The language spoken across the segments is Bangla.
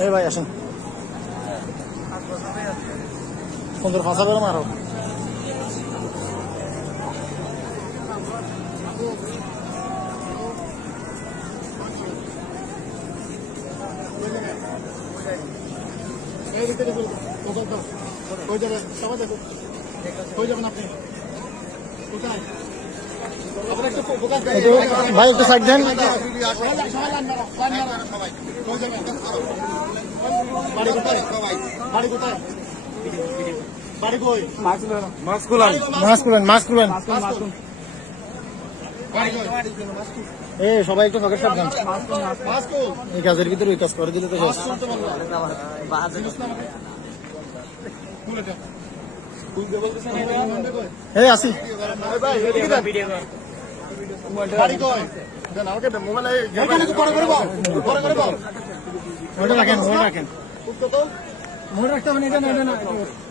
এই ভাই আসেন সুন্দর ফাঁসা করে মারো ভাই একটু সাইড দেন সবাই একটু পকেট সাবধান এই কাজের ভিতরে ওই কাজ করে দিলে তো আসি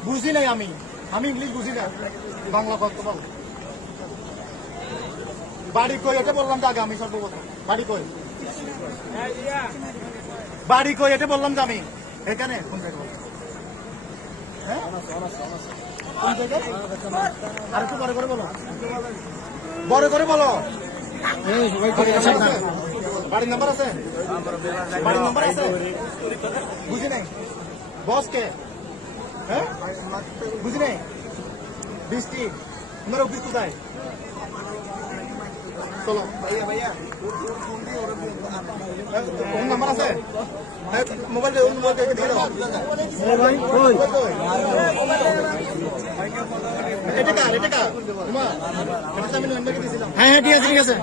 বুঝি নাই আমি ইংলিশ বুঝি না বাংলা করতে পারবো বাড়ি কই এটা বললাম তো আগে আমি সর্বপ্রথম বাড়ি কই এটা বললাম তো আমি এখানে কোন জায়গায় আর একটু বড় করে বলো বাড়ির নাম্বার আছে বুঝি নাই বস কে হ্যাঁ বুঝি নাই বৃষ্টি তোমার অফিস কোথায় চলো ভাইয়া কোন নাম্বার আছে মোবাইল দিয়ে দাও হ্যাঁ ঠিক আছে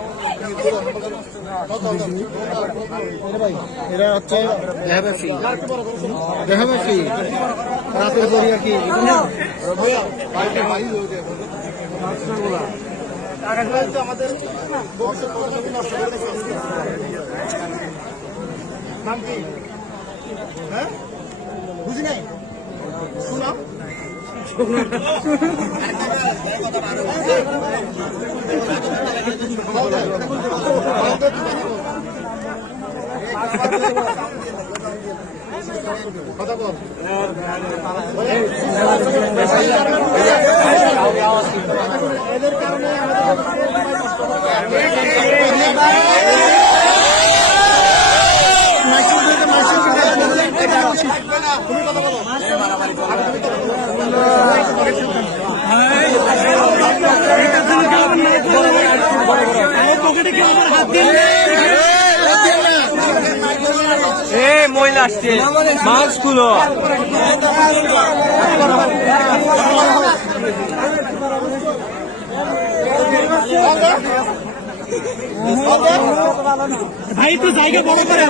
এরা হচ্ছে দেহাব্যবসায়ী রাতের পরে আর কি আমাদের নাম কি হ্যাঁ বুঝি নাই শুনো কথা বল এদের কারণে মহিলা আসছে মাস্ক খুলো ভাই তো জায়গা বড় করে